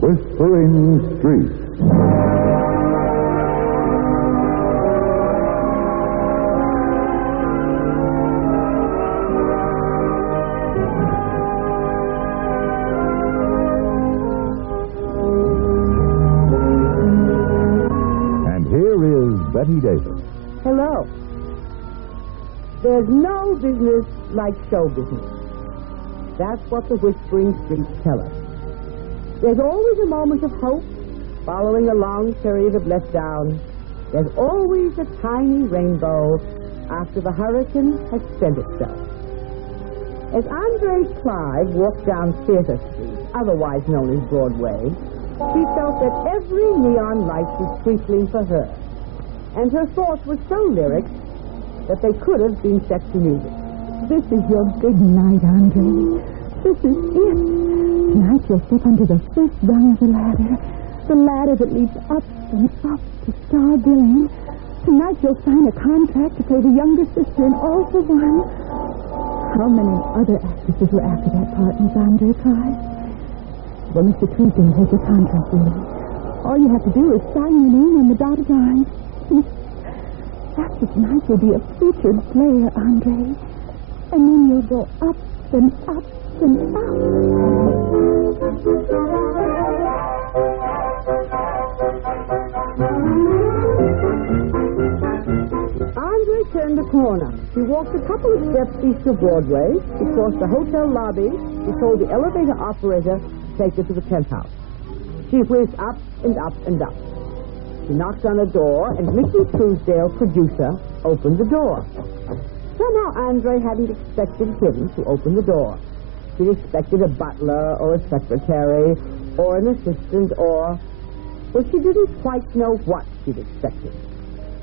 Whispering Street. And here is Betty Davis. Hello. There's no business like show business. That's what the Whispering Streets tell us. There's always a moment of hope following a long period of letdown. There's always a tiny rainbow after the hurricane has spent itself. As Andrea Clive walked down Theater Street, otherwise known as Broadway, she felt that every neon light was twinkling for her. And her thoughts were so lyric that they could have been set to music. This is your big night, Andre. This is it. Tonight you'll step onto the first rung of the ladder that leads up and up to star billing. Tonight you'll sign a contract to play the younger sister in All for One. How many other actresses were after that part, Miss Andre Clive? Well, Mr. Tweedale has your contract ready. All you have to do is sign your name on the dotted line. After tonight you'll be a featured player, Andre. And then you'll go up and up and up. Andre turned the corner. She walked a couple of steps east of Broadway. She crossed the hotel lobby. She told the elevator operator to take her to the penthouse. She whizzed up and up and up. She knocked on a door, and Mickey Truesdale, producer, opened the door. Somehow Andre hadn't expected him to open the door. She'd expected a butler or a secretary or an assistant or... Well, she didn't quite know what she'd expected.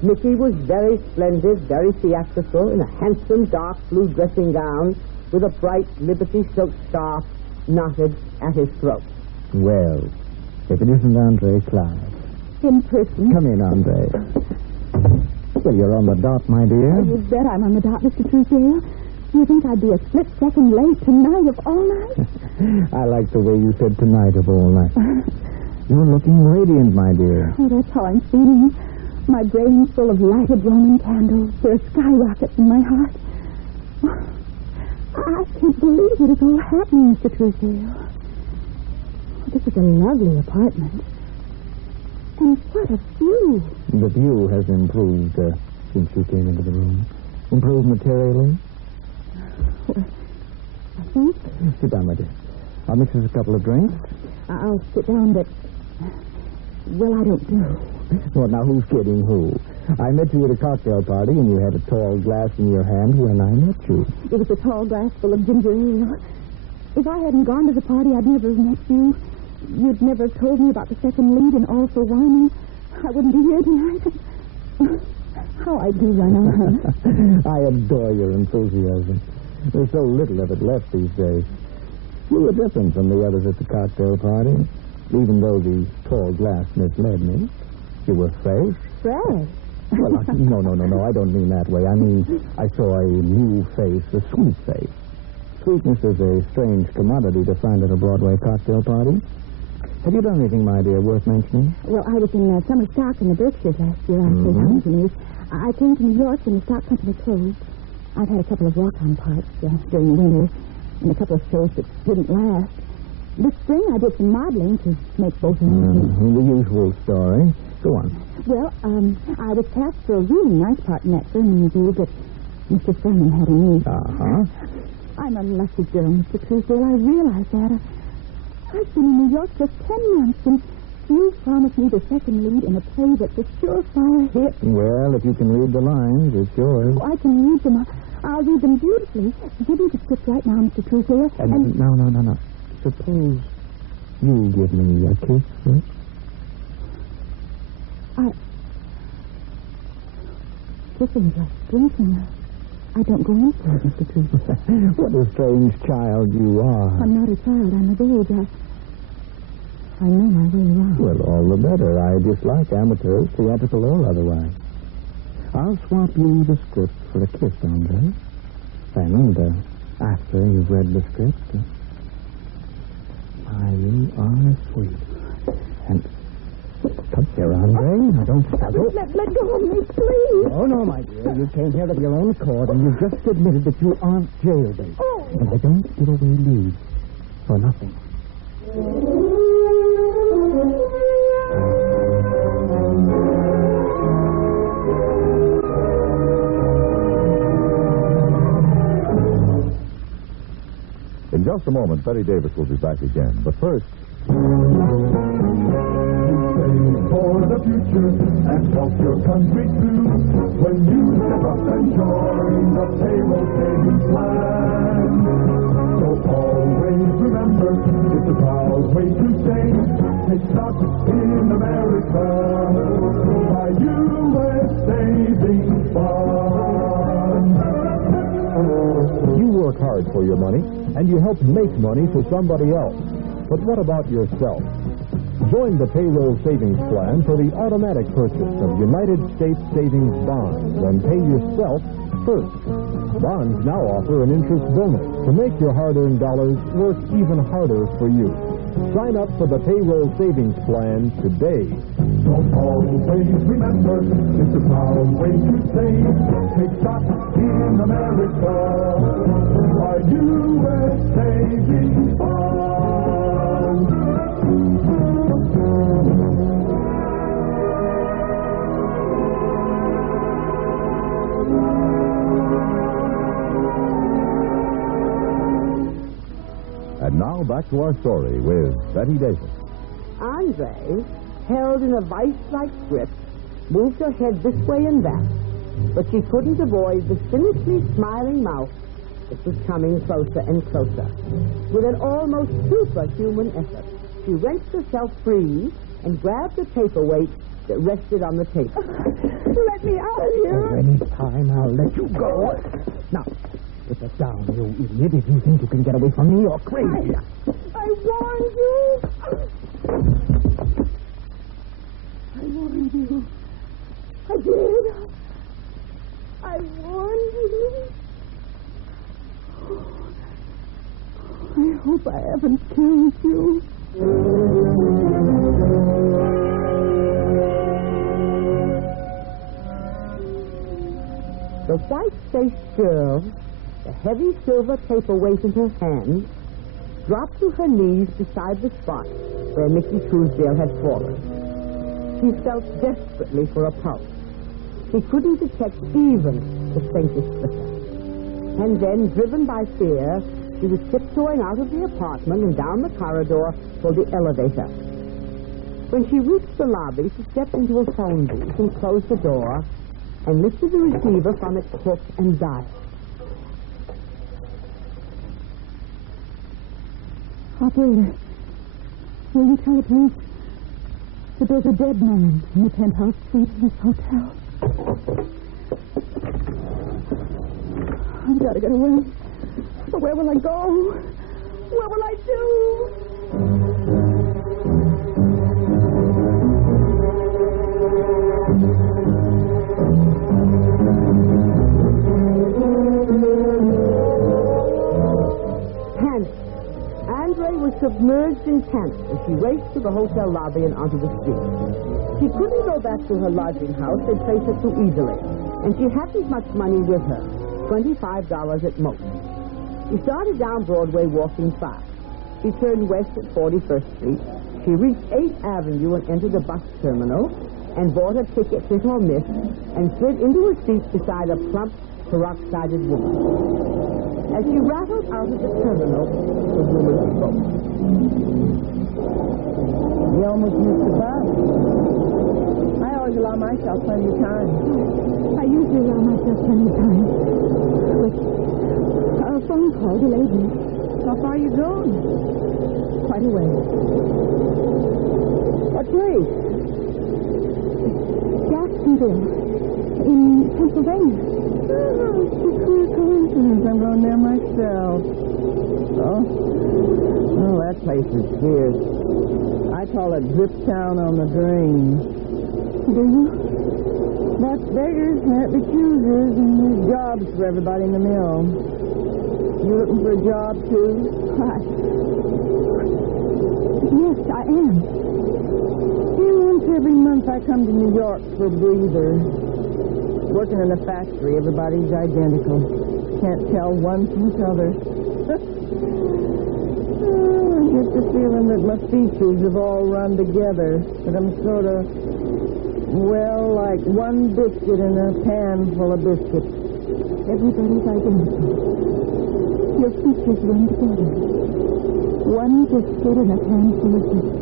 Mickey was very splendid, very theatrical, in a handsome dark blue dressing gown with a bright Liberty silk scarf knotted at his throat. Well, if it isn't Andre Clive. In person. Come in, Andre. Well, you're on the dot, my dear. Oh, you bet I'm on the dot, Mr. Truesdale. You think I'd be a split second late tonight of all night? I like the way you said tonight of all night. You're looking radiant, my dear. Oh, that's how I'm feeling. My brain's full of lighted Roman candles. There are skyrockets in my heart. I can't believe it is all happening, Mr. Truesdale. This is a lovely apartment. And what a view. The view has improved since you came into the room. Improved materially? Well, I think. Sit down, my dear. I'll mix us a couple of drinks. I'll sit down, but... Well, I don't know. Well, now, who's kidding who? I met you at a cocktail party, and you had a tall glass in your hand when I met you. It was a tall glass full of ginger ale. If I hadn't gone to the party, I'd never have met you. You'd never told me about the second lead in All for One. I wouldn't be here tonight. How I do run on. I adore your enthusiasm. There's so little of it left these days. You were different from the others at the cocktail party, even though the tall glass misled me. You were fresh. Fresh? Well, no. I don't mean that way. I mean, I saw a new face, a sweet face. Sweetness is a strange commodity to find at a Broadway cocktail party. Have you done anything, my dear, worth mentioning? Well, I was in summer stock in the Berkshires last year after Hamilton. I came to New York when the stock company closed. I've had a couple of walk-on parts during the winter and a couple of shows that didn't last. This spring, I did some modeling to make both ends meet. The usual story. Go on. Well, I was cast for a really nice part in that Furman review, but Mr. Furman had a need. Uh-huh. I'm a lucky girl, Mr. Truesdale. I realize that. I've been in New York just 10 months, and you promised me the second lead in a play that's a surefire hit. Well, if you can read the lines, it's yours. Oh, I can read them. I'll read them beautifully. Give me the script right now, Mr. Truesdale. And no. Suppose you give me a kiss first. Kissing is like drinking. I don't go in for it, Mr. Truesdale. What a strange child you are. I'm not a child. I'm of age. I know my way around. Well, all the better. I dislike amateurs, theatrical or otherwise. I'll swap you the script for a kiss, Andre. And after you've read the script, fellow. Let go of me, please. Oh, no, my dear. You came here of your own accord, and you've just admitted that you aren't jailbait. Oh. And I don't give away leads for nothing. In just a moment, Betty Davis will be back again. But first... For the future and help your country too. When you step up and join the payroll savings plan. So always remember, it's a proud way to save. Take stock in America by U.S. Savings Bond. You work hard for your money, and you help make money for somebody else. But what about yourself? Join the payroll savings plan for the automatic purchase of United States Savings Bonds and pay yourself first. Bonds now offer an interest bonus to make your hard-earned dollars work even harder for you. Sign up for the payroll savings plan today. So always remember, it's a proud way to save. Take stock in America by U.S. Savings Bond. And now back to our story with Betty Davis. Andre, held in a vice-like grip, moved her head this way and that, but she couldn't avoid the cynically smiling mouth that was coming closer and closer. With an almost superhuman effort, she wrenched herself free and grabbed the paperweight that rested on the table. Let me out of here. Any time I'll let you go. Now, put that down, you idiot, if you think you can get away from me, you're crazy. I warned you. I warned you. I did. I warned you. I hope I haven't killed you. The white-faced girl, the heavy silver paperweight in her hand, dropped to her knees beside the spot where Mickey Truesdale had fallen. She felt desperately for a pulse. She couldn't detect even the faintest flicker. And then, driven by fear, she was tiptoeing out of the apartment and down the corridor for the elevator. When she reached the lobby, she stepped into a phone booth and closed the door and lifted the receiver from its hook and dialed. Operator, will you tell the police that there's a dead man in the penthouse suite in this hotel? I've got to get away. But where will I go? What will I do? Andrea was submerged in panic as she raced to the hotel lobby and onto the street. She couldn't go back to her lodging house. They'd trace her too easily. And she hadn't much money with her, $25 at most. She started down Broadway walking fast. She turned west at 41st Street. She reached 8th Avenue and entered the bus terminal and bought a ticket, hit or miss, and slid into a seat beside a plump, peroxided woman. As she rattled out of the terminal, the woman spoke. You almost missed the bus. I always allow myself plenty of time. I usually allow myself plenty of time. But a phone call delayed me. How far are you going? Quite a way. What place? Jacksonville, in Pennsylvania. Oh, it's a queer coincidence. I'm going there myself. Oh, that place is fierce. I call it Drip Town on the Drain. Do you? But beggars can't be choosers, and there's jobs for everybody in the mill. You looking for a job, too? Why? Yes, I am. Once every month I I come to New York for a breather. Working in a factory, everybody's identical. Can't tell one from the other. I get the feeling that my features have all run together. That I'm sort of, well, like one biscuit in a pan full of biscuits. Everybody's identical. Your features run together. One biscuit in a pan full of biscuits.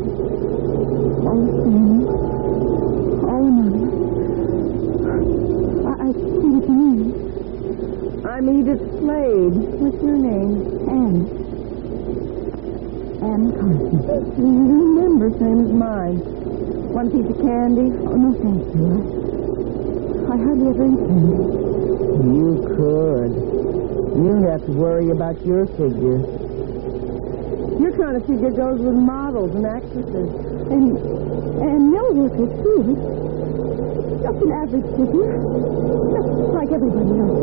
All the same. All another. I see what you mean. I'm Edith Slade. What's your name? Anne. Anne Carson. You remember, same as mine. One piece of candy? Oh, no, thank you. I hardly ever eat candy. You could. You don't have to worry about your figure. Your kind of figure goes with models and actresses. And your workers, too. Just an average figure. Just like everybody else.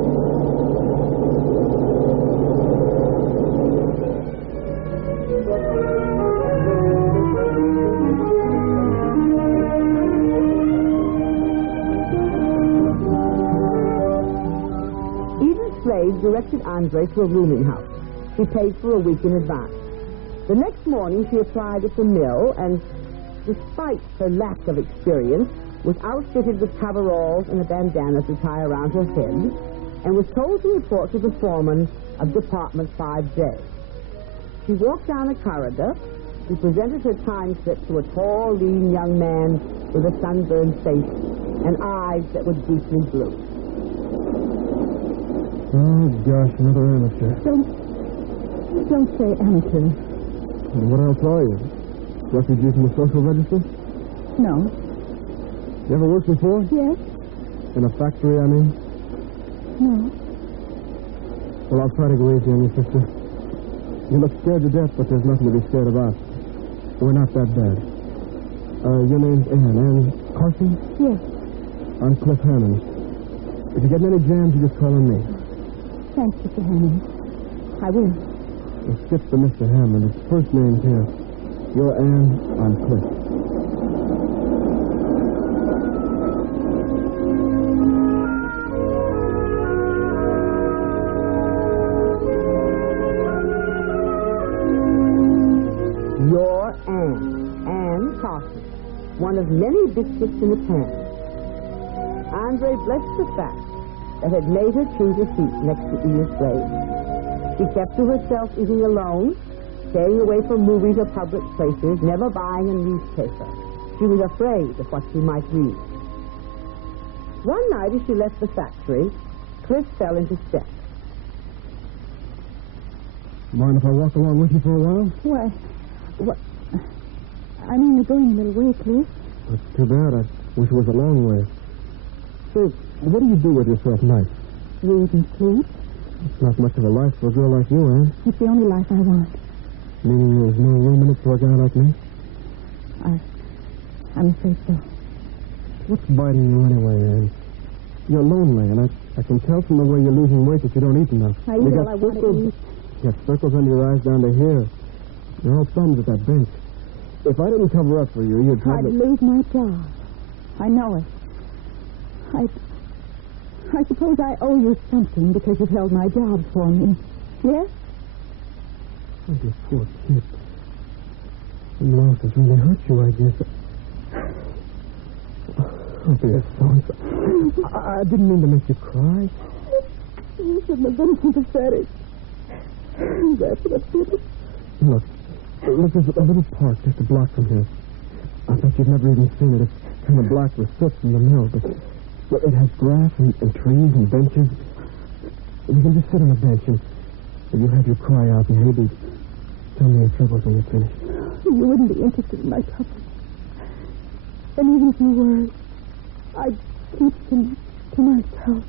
Slade directed Andre to a rooming house. She paid for a week in advance. The next morning, she applied at the mill and, despite her lack of experience, was outfitted with coveralls and a bandana to tie around her head and was told to report to the foreman of Department 5J. She walked down a corridor. She presented her time slip to a tall, lean young man with a sunburned face and eyes that were deeply blue. Oh, gosh, another amateur. Don't say amateur. And what else are you? Refugee from the social register? No. You ever worked before? Yes? In a factory, I mean? No. Well, I'll try to go easy on you, sister. You look scared to death, but there's nothing to be scared about. We're not that bad. Your name's Anne Carson? Yes. I'm Cliff Hammond. If you get in any jams, you just call on me. Thanks, Mr. Hammond. I will. Well, skip the Mr. Hammond. His first name's here. You're Anne, I'm Cliff. You're Anne Carson, one of many biscuits in the pan. Andre blessed the fact that had made her choose a seat next to Edith Slade. She kept to herself, eating alone, staying away from movies or public places, never buying a newspaper. She was afraid of what she might read. One night as she left the factory, Cliff fell into step. Mind if I walk along with you for a while? Why, what? I'm only going a little way, Cliff. That's too bad. I wish it was a long way. So, what do you do with yourself nights? Read and sleep. It's not much of a life for a girl like you, Anne. It's the only life I want. Meaning there's no room in it for a guy like me? I'm afraid so. What's biting you anyway, Anne? You're lonely, and I can tell from the way you're losing weight that you don't eat enough. I eat all I want to eat. You got circles under your eyes down to here. You're all thumbs at that bench. If I didn't cover up for you, you'd probably... I'd lose my job. I know it. I suppose I owe you something because you've held my job for me. Yes? Oh, you poor kid. Some loss has really hurt you, I guess. Oh, dear son. I didn't mean to make you cry. You shouldn't have been sympathetic. That's what I did. Look, there's a little park just a block from here. I bet you've never even seen it. It's kind of black with soot from the mill, but well, it has grass and trees and benches. You can just sit on a bench and you have your cry out and maybe tell me your troubles when you're finished. You wouldn't be interested in my troubles. And even if you were, I'd keep them to myself.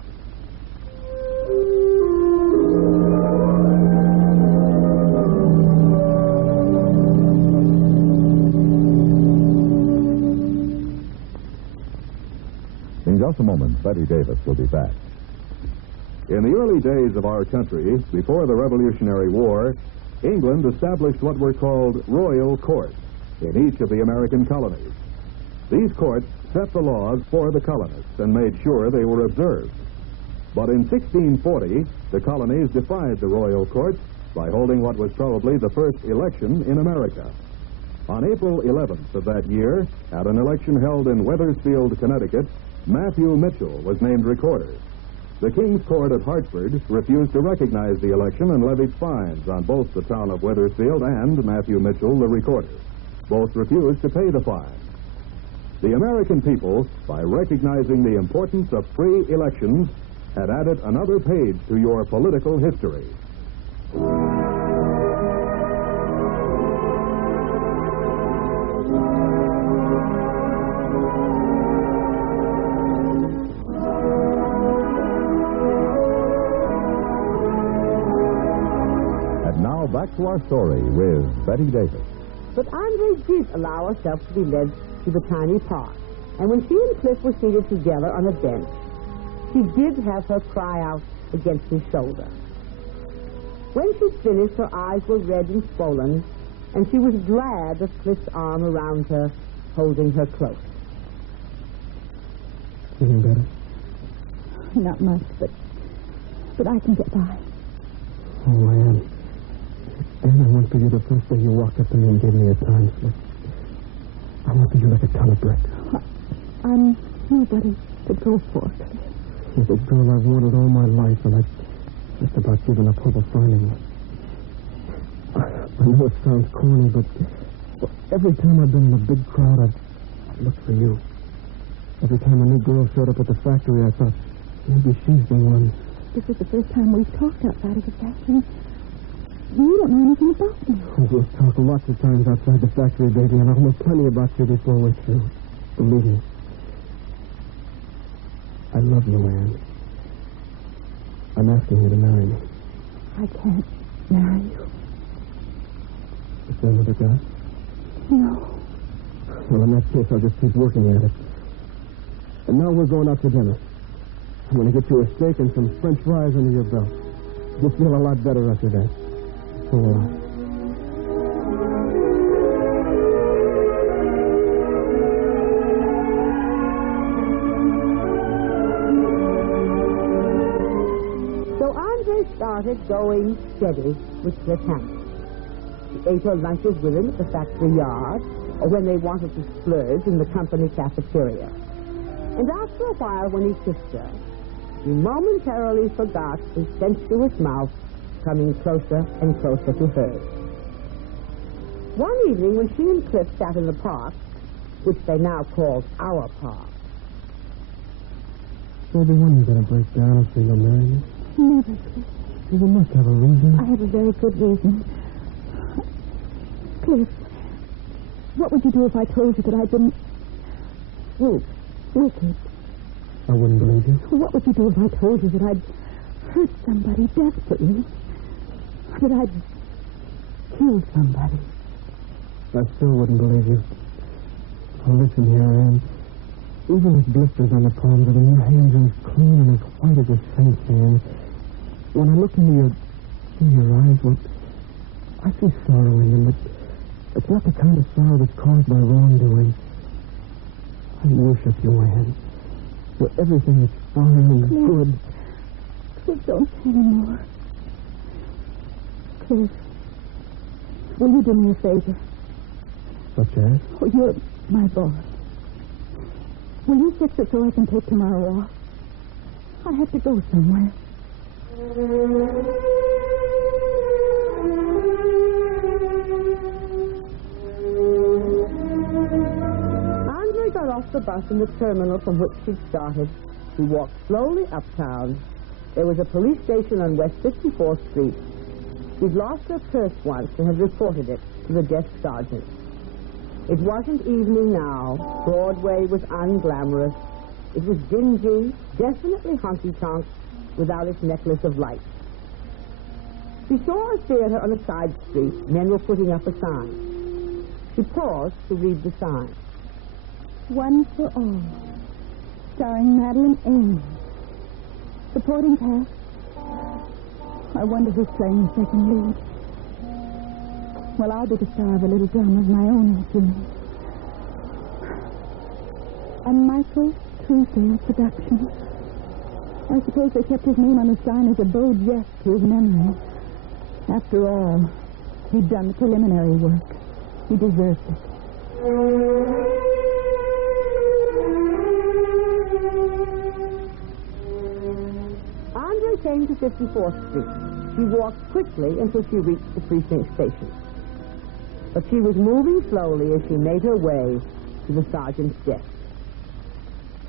In just a moment, Betty Davis will be back. In the early days of our country, before the Revolutionary War, England established what were called royal courts in each of the American colonies. These courts set the laws for the colonists and made sure they were observed. But in 1640, the colonies defied the royal courts by holding what was probably the first election in America. On April 11th of that year, at an election held in Wethersfield, Connecticut, Matthew Mitchell was named recorder. The King's Court at Hartford refused to recognize the election and levied fines on both the town of Wethersfield and Matthew Mitchell, the recorder. Both refused to pay the fines. The American people, by recognizing the importance of free elections, had added another page to your political history. Now back to our story with Betty Davis. But Andrea did allow herself to be led to the tiny park. And when she and Cliff were seated together on a bench, she did have her cry out against his shoulder. When she'd finished, her eyes were red and swollen, and she was glad of Cliff's arm around her, holding her close. Feeling better? Not much, but I can get by. Oh, I am. And I want for you the first day you walked up to me and gave me a time slip. I want for you like a ton of bricks. I'm nobody to go for. You're the girl I've wanted all my life, and I've just about given up hope of finding her. I know it sounds corny, but every time I've been in a big crowd, I've looked for you. Every time a new girl showed up at the factory, I thought, maybe she's the one. This is the first time we've talked outside of the factory. You don't know anything about me. Oh, we'll talk lots of times outside the factory, baby, and I'll know plenty about you before we're through. Believe me. I love you, Anne. I'm asking you to marry me. I can't marry you. Is there another guy? No. Well, in that case, I'll just keep working at it. And now we're going out to dinner. I'm going to get you a steak and some French fries under your belt. You'll feel a lot better after that. So will I. So Andrea started going steady with Cliff Hammond. She ate her lunches with him at the factory yard, or when they wanted to splurge in the company cafeteria. And after a while, when he kissed her, he momentarily forgot his sensuous mouth coming closer and closer to hers. One evening, when she and Cliff sat in the park, which they now called our park. So the one you're going to break down and say you'll marry me? Never, Cliff. You must have a reason. I have a very good reason. Cliff, what would you do if I told you that I'd been wicked? I wouldn't believe you. What would you do if I told you that I'd hurt somebody desperately? That I'd killed somebody? I still wouldn't believe you. Oh, listen here, Anne. Even with blisters on the palms of them, your hands are as clean and as white as a saint's hands. When I look into your eyes, well, I see sorrow in them, but it's not the kind of sorrow that's caused by wrongdoing. I worship you, Anne. For everything that's fine and good. Cliff, don't say anymore. Cliff, will you do me a favor? Such as? Oh, you're my boss. Will you fix it so I can take tomorrow off? I have to go somewhere. Andrea got off the bus in the terminal from which she'd started. She walked slowly uptown. There was a police station on West 54th Street. She'd lost her purse once and had reported it to the desk sergeant. It wasn't evening now. Broadway was unglamorous. It was dingy, definitely honky-tonk, without its necklace of lights. She saw a theater on a side street. Men were putting up a sign. She paused to read the sign. One for All, starring Madeline Ames. Supporting cast. I wonder who's playing the second lead. Well, I'll be the star of a little drama of my own, Jimmy. A Michael Truesdale production. I suppose they kept his name on the sign as a bold jest to his memory. After all, he'd done the preliminary work. He deserved it. Andrea came to 54th Street. She walked quickly until she reached the precinct station. But she was moving slowly as she made her way to the sergeant's desk.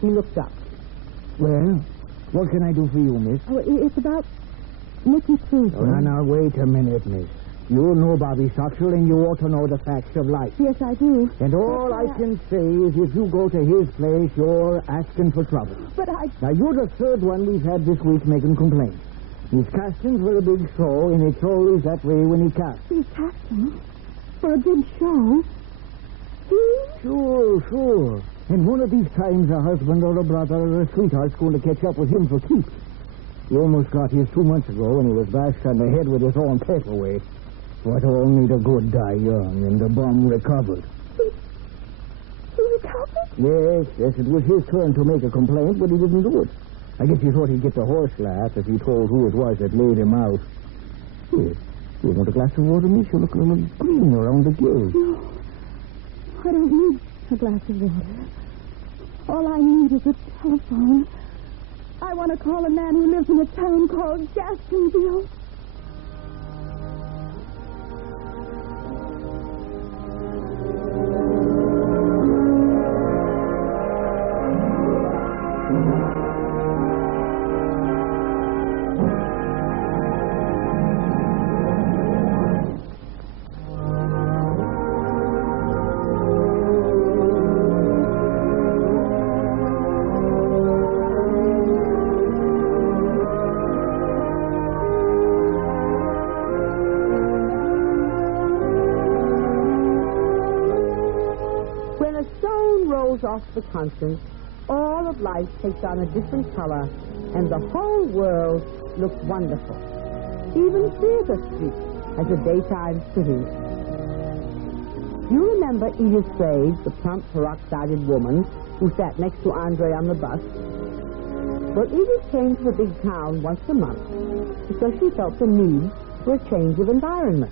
He looked up. Well, what can I do for you, miss? Oh, it's about Nicky Truesdale. Oh, now, wait a minute, miss. You know Bobby Soxel, and you ought to know the facts of life. Yes, I do. And all I can say is if you go to his place, you're asking for trouble. But I... Now, you're the third one we've had this week making complaints. His castings were a big show, and it's always that way when he casts. He's casting for a big show. Sure. And one of these times a husband or a brother or a sweetheart's going to catch up with him for keeps. He almost got his 2 months ago when he was bashed on the head with his own paperweight. But only the good die young, and the bum recovered. He recovered? Yes, it was his turn to make a complaint, but he didn't do it. I guess he thought he'd get the horse laugh if he told who it was that laid him out. Here, you want a glass of water, miss? You look a little green around the gills. No, I don't need a glass of water. All I need is a telephone. I want to call a man who lives in a town called Jacksonville. Off the conscience, all of life takes on a different color, and the whole world looks wonderful. Even Theater Street has a daytime city. You remember Edith Sage, the plump, peroxided woman who sat next to Andrea on the bus? Well, Edith came to the big town once a month because she felt the need for a change of environment.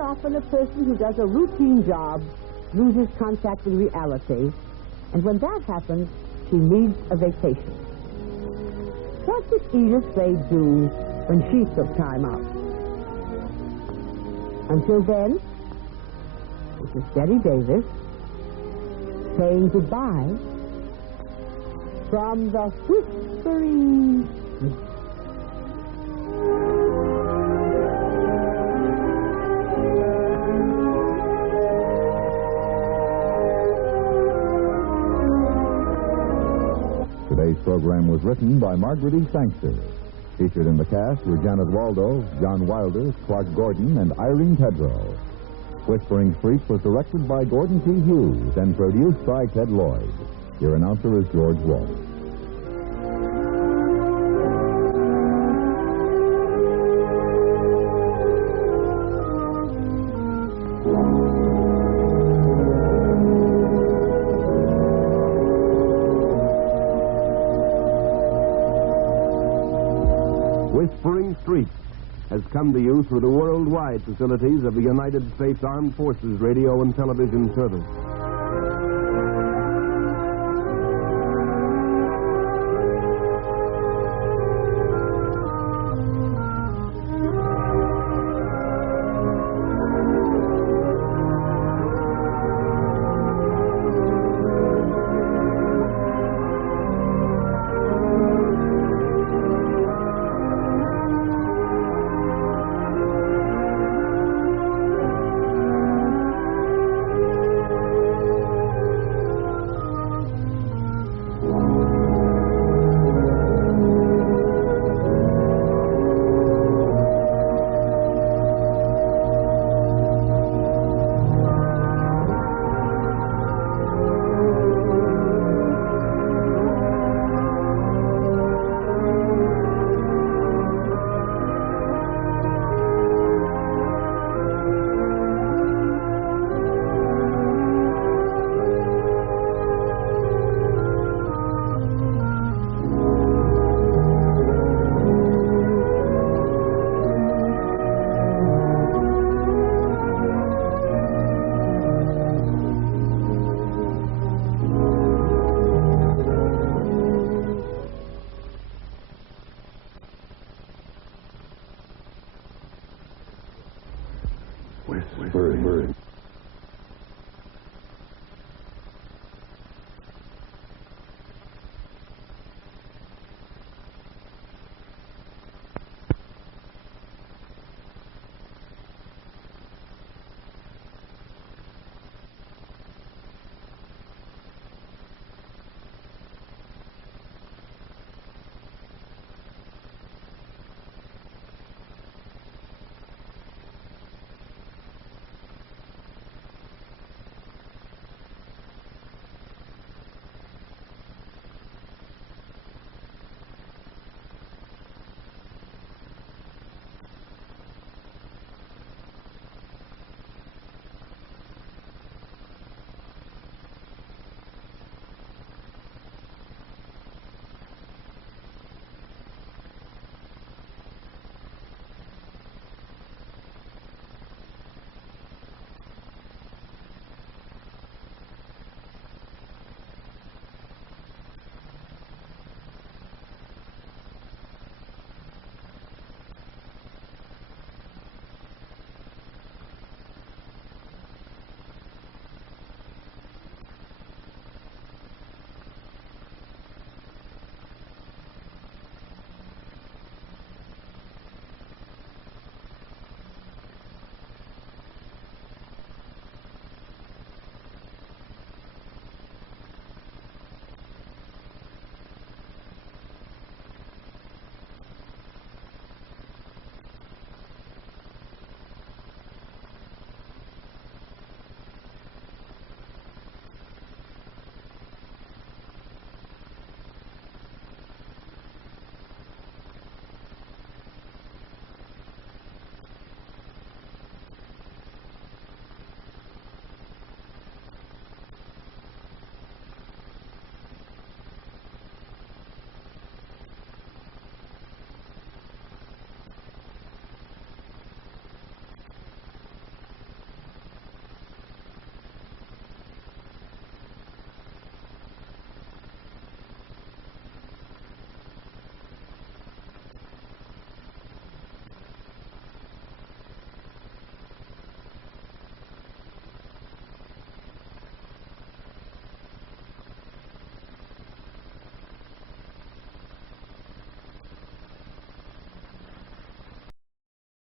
Often a person who does a routine job loses contact with reality, and when that happens, she needs a vacation. What did Edith Sage do when she took time out? Until then, this is Betty Davis saying goodbye from the Whispering Street. Today's program was written by Margaret E. Sankster. Featured in the cast were Janet Waldo, John Wilder, Clark Gordon, and Irene Tedrow. Whispering Street was directed by Gordon T. Hughes and produced by Ted Lloyd. Your announcer is George Walsh. Whispering Street has come to you through the worldwide facilities of the United States Armed Forces Radio and Television Service.